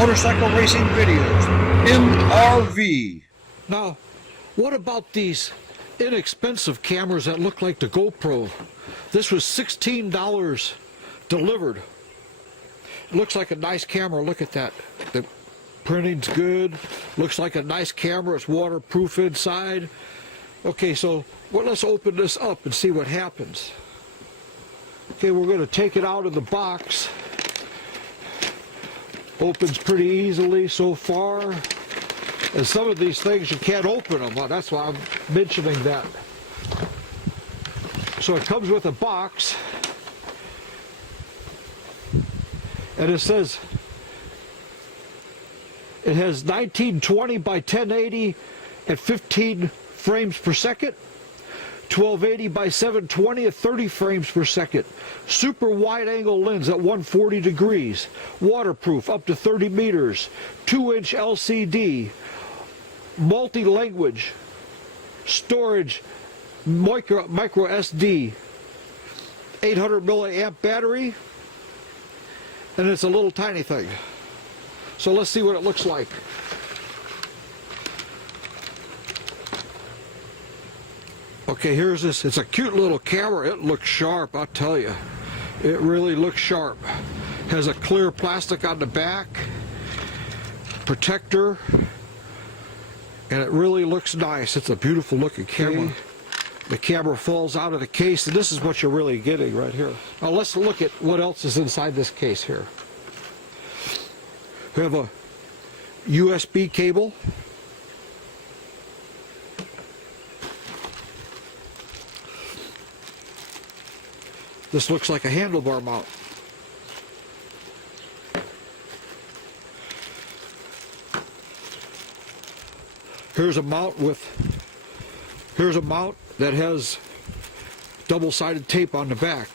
motorcycle racing videos, MRV. Now, what about these inexpensive cameras that look like the GoPro? This was $16 delivered. It looks like a nice camera. Look at that. The printing's good. Looks like a nice camera. It's waterproof inside. Okay, so let's open this up and see what happens. Okay, we're going to take it out of the box. Opens pretty easily so far. And some of these things you can't open them. Well, that's why I'm mentioning that. So it comes with a box. And it says it has 1920 by 1080 at 15 frames per second, 1280 by 720 at 30 frames per second, super wide angle lens at 140 degrees, waterproof up to 30 meters, 2-inch LCD, multi-language, storage, micro SD, 800 milliamp battery, and it's a little tiny thing. So let's see what it looks like. Okay, here's this. It's a cute little camera. It looks sharp, I'll tell you. It really looks sharp. Has a clear plastic on the back, protector, and it really looks nice. It's a beautiful looking camera. Okay. The camera falls out of the case, and this is what you're really getting right here. Now let's look at what else is inside this case here. We have a USB cable. This looks like a handlebar mount. Here's a mount that has double-sided tape on the back.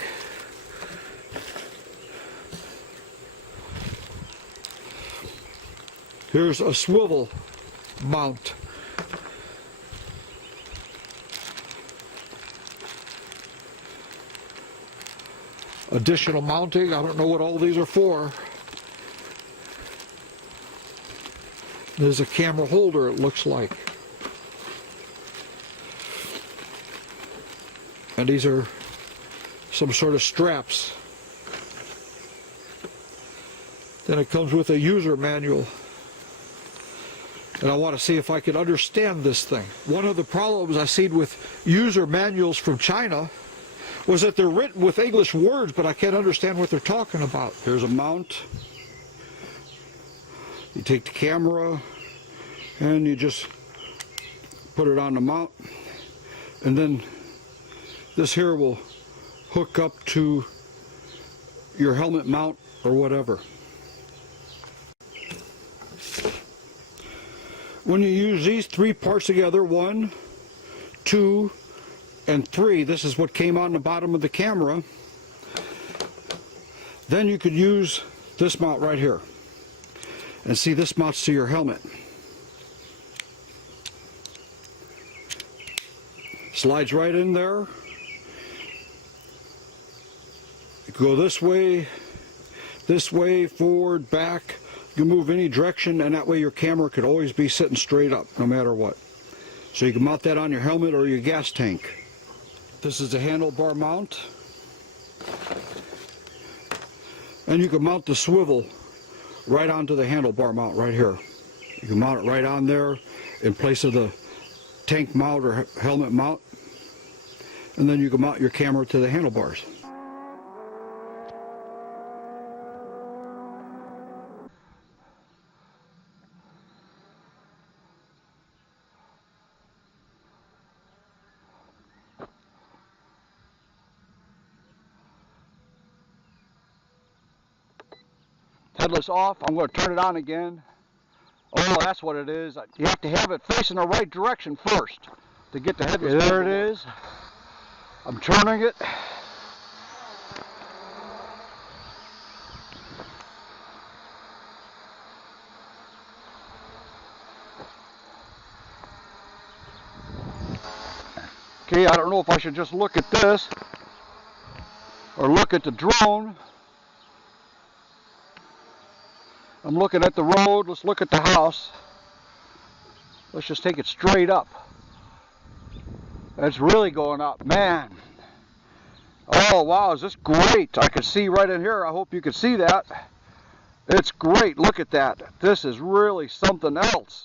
Here's a swivel mount. Additional mounting. I don't know what all these are for. There's a camera holder, it looks like. And these are some sort of straps. Then it comes with a user manual. And I want to see if I can understand this thing. One of the problems I've seen with user manuals from China was that they're written with English words, but I can't understand what they're talking about. Here's a mount. You take the camera and you just put it on the mount, and then this here will hook up to your helmet mount or whatever. When you use these three parts together, 1, 2, and 3, this is what came on the bottom of the camera, then you could use this mount right here. And see, this mounts to your helmet. Slides right in there. You can go this way, forward, back. You can move any direction, and that way your camera could always be sitting straight up, no matter what. So you can mount that on your helmet or your gas tank. This is a handlebar mount. And you can mount the swivel right onto the handlebar mount right here. You can mount it right on there in place of the tank mount or helmet mount. And then you can mount your camera to the handlebars. Headlights off. I'm going to turn it on again. Oh, that's what it is. You have to have it facing the right direction first to get the headlights. Okay, there it is. I'm turning it. Okay, I don't know if I should just look at this or look at the drone. I'm looking at the road. Let's look at the house. Let's just take it straight up. It's really going up, man. Oh wow, is this great? I can see right in here. I hope you can see that. It's great. Look at that. This is really something else.